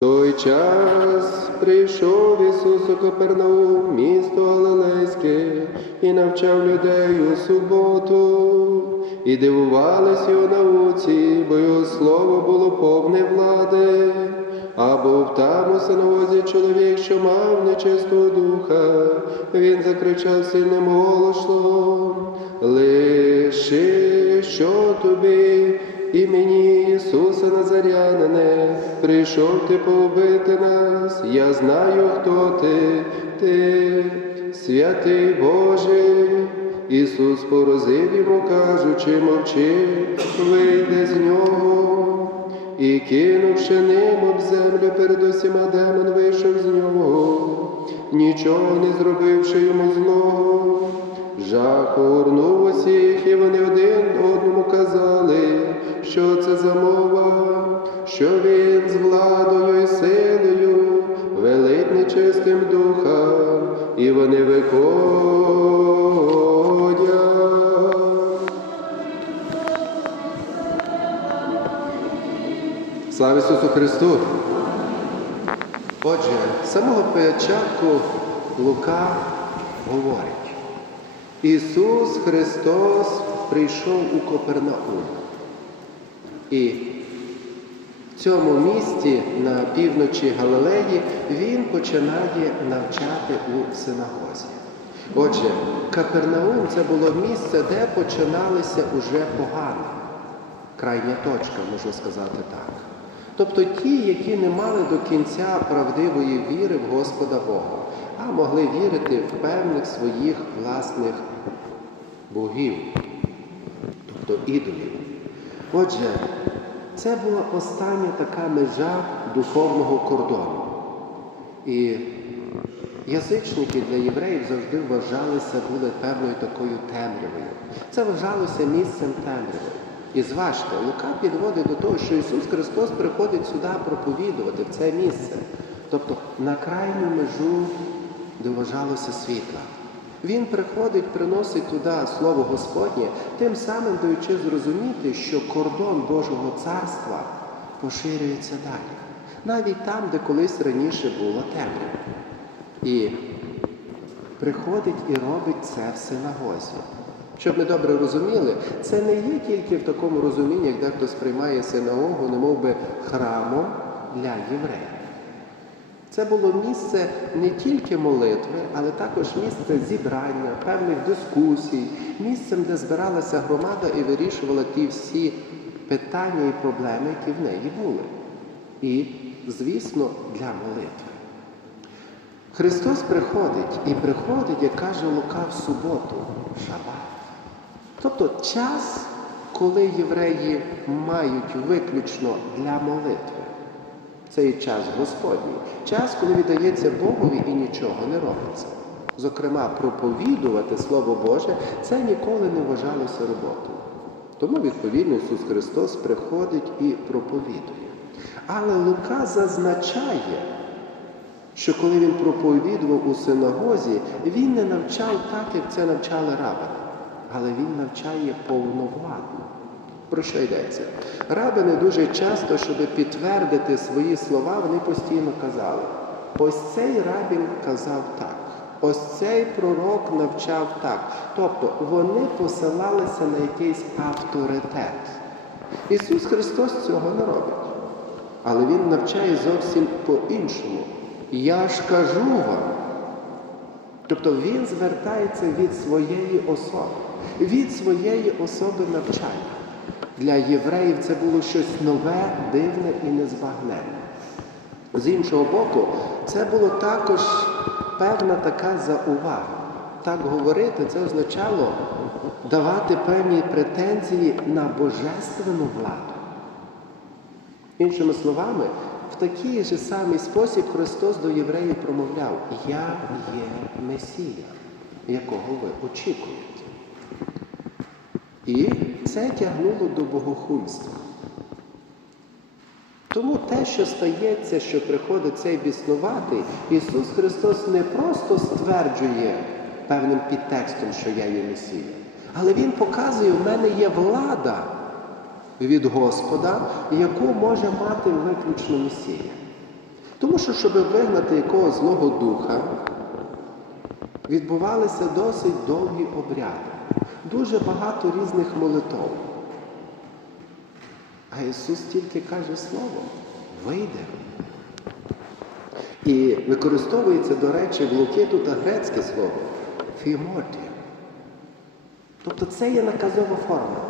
той час прийшов Ісус у Капернаум, місто Галилейське, і навчав людей у суботу, і дивувались його науці, бо його слово було повне влади. А був там у синагозі чоловік, що мав нечистого духа, він закричав сильним голосом, лиши, що тобі, і мені, Ісуса Назарянине, прийшов ти побити нас, я знаю, хто ти, ти, святий Божий. Ісус порозив йому, кажучи, мовчи, вийди з нього. І кинувши ним об землю перед усіма демон вийшов з нього, нічого не зробивши йому злого. Жах огорнув усіх, і вони один одному казали, що це за мова, що він з владою і силою велить нечистим духам, і вони виходять. Слава Ісусу Христу! Отже, з самого початку Лука говорить, Ісус Христос прийшов у Копернаум. І в цьому місті на півночі Галилеї він починає навчати у синагозі. Отже, Капернаум це було місце, де починалися уже погано. Крайня точка, можна сказати так. Тобто ті, які не мали до кінця правдивої віри в Господа Бога, а могли вірити в певних своїх власних богів, тобто ідолів. Отже, це була остання така межа духовного кордону. І язичники для євреїв завжди вважалися були певною такою темрявою. Це вважалося місцем темряви. І зважте, Лука підводить до того, що Ісус Христос приходить сюди проповідувати в це місце, тобто на крайню межу, де вважалося світла. Він приходить, приносить туди Слово Господнє, тим самим даючи зрозуміти, що кордон Божого царства поширюється далі, навіть там, де колись раніше була темрява. І приходить і робить це в синагозі. Щоб ми добре розуміли, це не є тільки в такому розумінні, як дехто сприймає синагогу, немов би храмом для євреїв. Це було місце не тільки молитви, але також місце зібрання, певних дискусій, місцем, де збиралася громада і вирішувала ті всі питання і проблеми, які в неї були. І, звісно, для молитви. Христос приходить і приходить, як каже Лука, в суботу, шабат. Тобто час, коли євреї мають виключно для молитви. Цей час Господній, час, коли віддається Богові і нічого не робиться. Зокрема, проповідувати Слово Боже, це ніколи не вважалося роботою. Тому, відповідно, Ісус Христос приходить і проповідує. Але Лука зазначає, що коли він проповідував у синагозі, він не навчав так, як це навчали рабини, але він навчає повновладно. Про що йдеться? Рабини дуже часто, щоб підтвердити свої слова, вони постійно казали: ось цей рабін казав так, ось цей пророк навчав так. Тобто вони посилалися на якийсь авторитет. Ісус Христос цього не робить. Але Він навчає зовсім по-іншому. Я ж кажу вам. Тобто Він звертається від своєї особи, від своєї особи навчання. Для євреїв це було щось нове, дивне і незбагненне. З іншого боку, це було також певна така заувага. Так говорити, це означало давати певні претензії на божественну владу. Іншими словами, в такий же самий спосіб Христос до євреїв промовляв: Я є Месія, якого ви очікуєте. І це тягнуло до богохульства. Тому те, що стається, що приходить цей біснуватий, Ісус Христос не просто стверджує певним підтекстом, що я є Месія, але Він показує, в мене є влада від Господа, яку може мати виключно Месія. Тому що, щоб вигнати якогось злого духа, відбувалися досить довгі обряди, дуже багато різних молитов. А Ісус тільки каже Слово, вийде. І використовується, до речі, в Луки тут грецьке слово фімотія. Тобто це є наказова форма.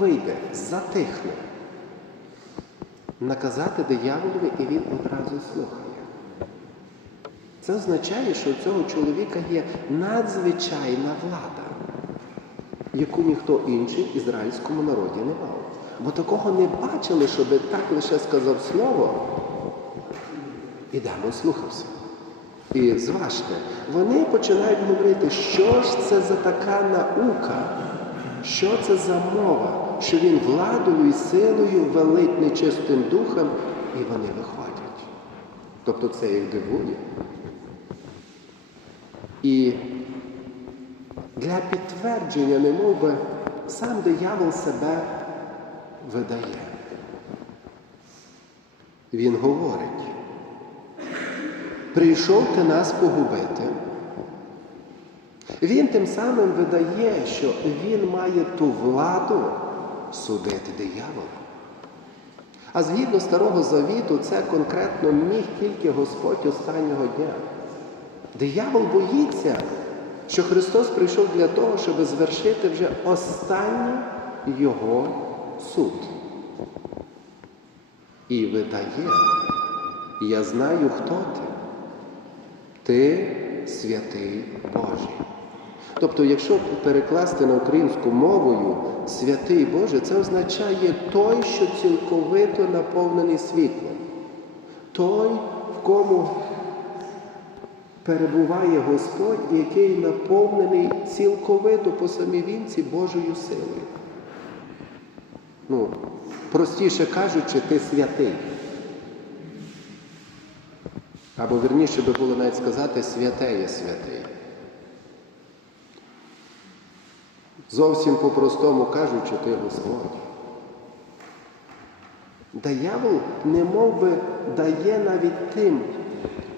Вийде, затихне. Наказати дияволові і він одразу слухає. Це означає, що у цього чоловіка є надзвичайна влада, яку ніхто інший ізраїльському народі не мав. Бо такого не бачили, щоб так лише сказав слово, і демон слухався. І зважте, вони починають говорити, що ж це за така наука, що це за мова, що він владою і силою велить нечистим духом, і вони виходять. Тобто це їх дивує. І для підтвердження, немов би, сам диявол себе видає. Він говорить, прийшов ти нас погубити. Він тим самим видає, що він має ту владу судити диявола. А згідно Старого Завіту, це конкретно міг тільки Господь останнього дня. Диявол боїться, що Христос прийшов для того, щоб звершити вже останній Його суд. І видає, я знаю, хто ти. Ти святий Божий. Тобто, якщо перекласти на українську мовою святий Боже, це означає той, що цілковито наповнений світлом. Той, в кому перебуває Господь, який наповнений цілковито по самій вінці Божою силою. Ну, простіше кажучи, ти святий. Або вірніше би було навіть сказати святе є святий. Зовсім по-простому кажучи, ти Господь. Диявол би дає навіть тим,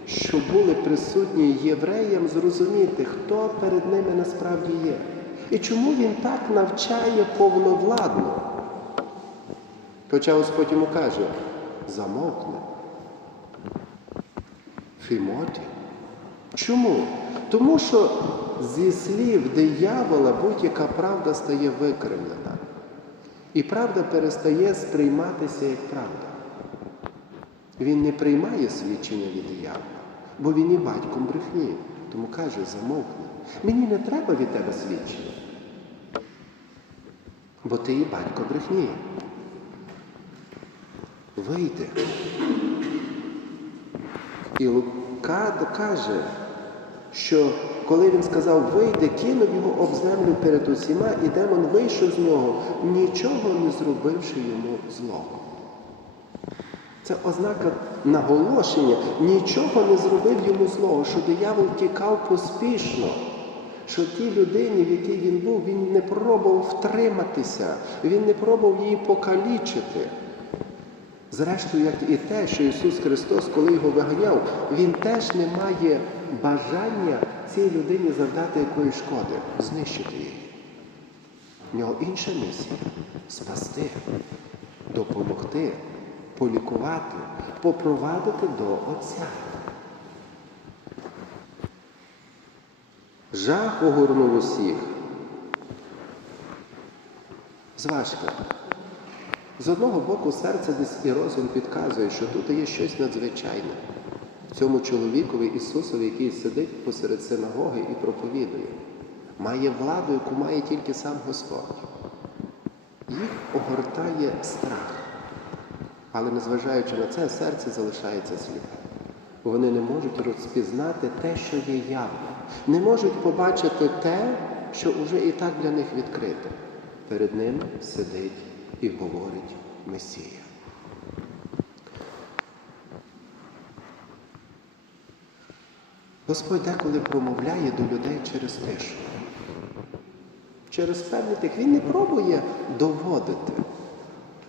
що були присутні євреям, зрозуміти, хто перед ними насправді є. І чому він так навчає повновладно. Хоча Господь йому каже, замовкни. Фімоті. Чому? Тому що зі слів диявола будь-яка правда стає викривлена. І правда перестає сприйматися як правда. Він не приймає свідчення від диявола, бо він і батьком брехні. Тому каже, замовкни. Мені не треба від тебе свідчення. Бо ти і батько брехні. Вийди. І Лука каже, що коли він сказав вийди, кинув його об землю перед усіма, і демон вийшов з нього, нічого не зробивши йому злого. Це ознака наголошення, нічого не зробив йому злого, що диявол тікав поспішно, що тій людині, в якій він був, він не пробував втриматися, він не пробував її покалічити. Зрештою, як і те, що Ісус Христос, коли його виганяв, Він теж не має бажання цій людині завдати якоїсь шкоди, знищити її. В нього інша місія спасти, допомогти, полікувати, попровадити до Отця. Жах огорнув усіх. Зважка. З одного боку, серце десь і розум підказує, що тут є щось надзвичайне в цьому чоловікові Ісусові, який сидить посеред синагоги і проповідує, має владу, яку має тільки сам Господь. Їх огортає страх. Але незважаючи на це, серце залишається сліпе. Вони не можуть розпізнати те, що є явно, не можуть побачити те, що вже і так для них відкрите. Перед ними сидить і говорить Месія. Господь деколи промовляє до людей через тишу. Через певний тих. Він не пробує доводити,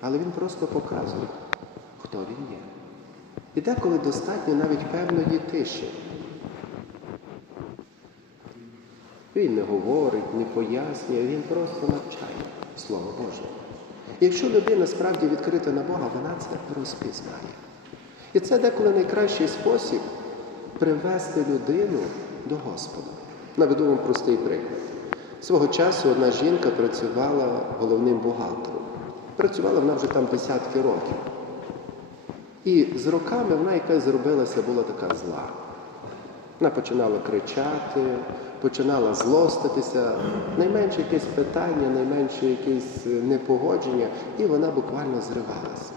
але він просто показує, хто він є. І деколи достатньо навіть певної тиші. Він не говорить, не пояснює, він просто навчає Слово Боже. Якщо людина справді відкрита на Бога, вона це розпізнає. І це деколи найкращий спосіб привести людину до Господа. Наведу вам простий приклад. Свого часу одна жінка працювала головним бухгалтером. Працювала вона вже там десятки років. І з роками вона якась зробилася, була така зла. Вона починала кричати, починала злоститися, найменше якесь питання, найменше якесь е, непогодження, і вона буквально зривалася.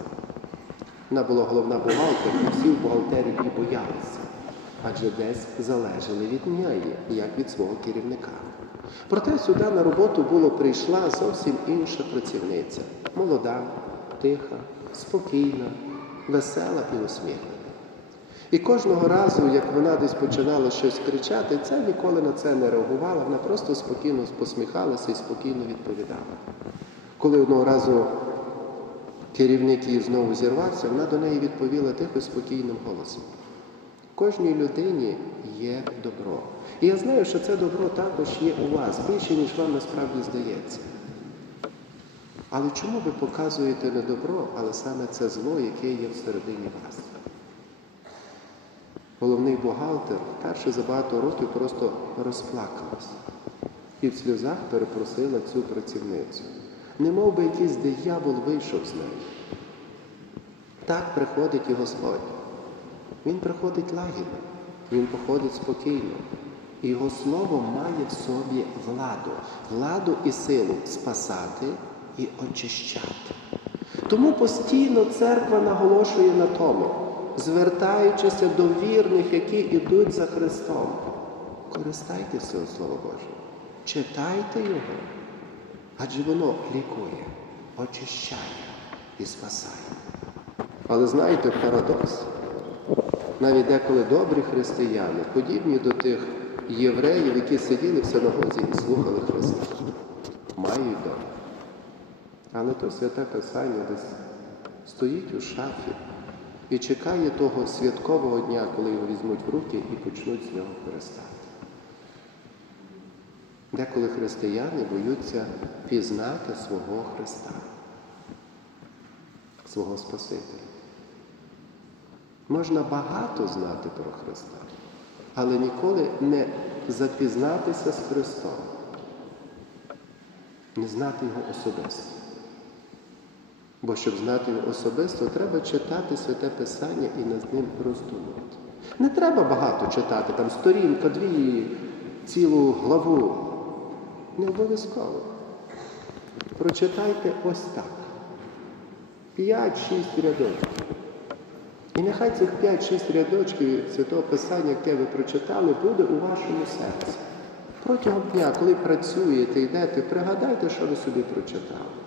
Вона була головна бухгалтер, і всі в бухгалтерії боялися, адже десь залежали від неї, як від свого керівника. Проте сюди на роботу було прийшла зовсім інша працівниця, молода, тиха, спокійна, весела і усміхнена. І кожного разу, як вона десь починала щось кричати, це ніколи на це не реагувала, вона просто спокійно посміхалася і спокійно відповідала. Коли одного разу керівник її знову зірвався, вона до неї відповіла тихо, спокійним голосом. Кожній людині є добро. І я знаю, що це добро також є у вас, більше, ніж вам насправді здається. Але чому ви показуєте не добро, але саме це зло, яке є всередині вас? Головний бухгалтер перше за багато років просто розплакалась і в сльозах перепросила цю працівницю. Не мов би якийсь диявол вийшов з неї. Так приходить і Господь. Він приходить лагідно, він походить спокійно. І його слово має в собі владу, владу і силу спасати і очищати. Тому постійно церква наголошує на тому, звертаючися до вірних, які йдуть за Христом. Користайтеся цього Слова Боже, читайте Його, адже воно лікує, очищає і спасає. Але знаєте парадокс? Навіть деколи добрі християни, подібні до тих євреїв, які сиділи в синагозі і слухали Христа, мають дом. Але то святе Писання десь стоїть у шафі і чекає того святкового дня, коли його візьмуть в руки і почнуть з нього користати. Деколи християни боються пізнати свого Христа, свого Спасителя. Можна багато знати про Христа, але ніколи не запізнатися з Христом, не знати Його особисто. Бо щоб знати його особисто, треба читати святе Писання і над ним роздумувати. Не треба багато читати, там сторінка, дві, цілу главу. Не обов'язково. Прочитайте ось так. П'ять-шість рядочків. І нехай цих 5-6 рядочків Святого Писання, яке ви прочитали, буде у вашому серці. Протягом дня, коли працюєте, йдете, пригадайте, що ви собі прочитали.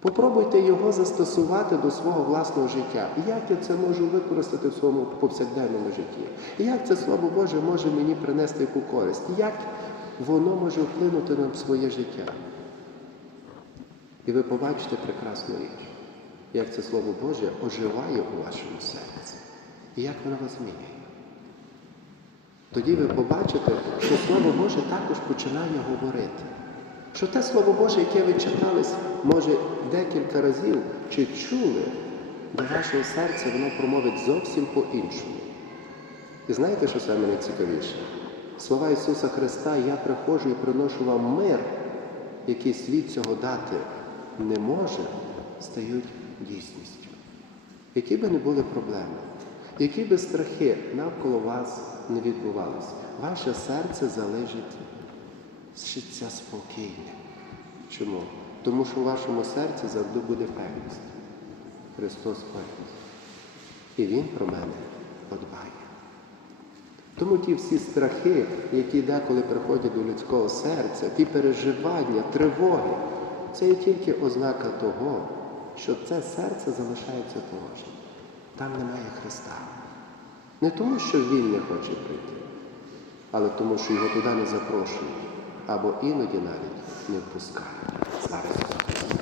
Попробуйте його застосувати до свого власного життя. Як я це можу використати в своєму повсякденному житті? Як це Слово Боже може мені принести яку користь? Як воно може вплинути на своє життя? І ви побачите прекрасну річ, як це Слово Боже оживає у вашому серці, і як воно вас змінює. Тоді ви побачите, що Слово Боже також починає говорити. Що те Слово Боже, яке ви читались, може декілька разів чи чули, до вашого серця воно промовить зовсім по-іншому. І знаєте, що саме найцікавіше? Слова Ісуса Христа, я приходжу і приношу вам мир, який світ цього дати не може, стають дійсністю. Які би не були проблеми, які би страхи навколо вас не відбувалися, ваше серце залежить Життя спокійне. Чому? Тому що у вашому серці завжди буде певність. Христос певність. І Він про мене подбає. Тому ті всі страхи, які деколи приходять до людського серця, ті переживання, тривоги, це є тільки ознака того, що це серце залишається порожнім. Там немає Христа. Не тому, що Він не хоче прийти, але тому, що його туди не запрошують або іноді навіть не впускає. Христу!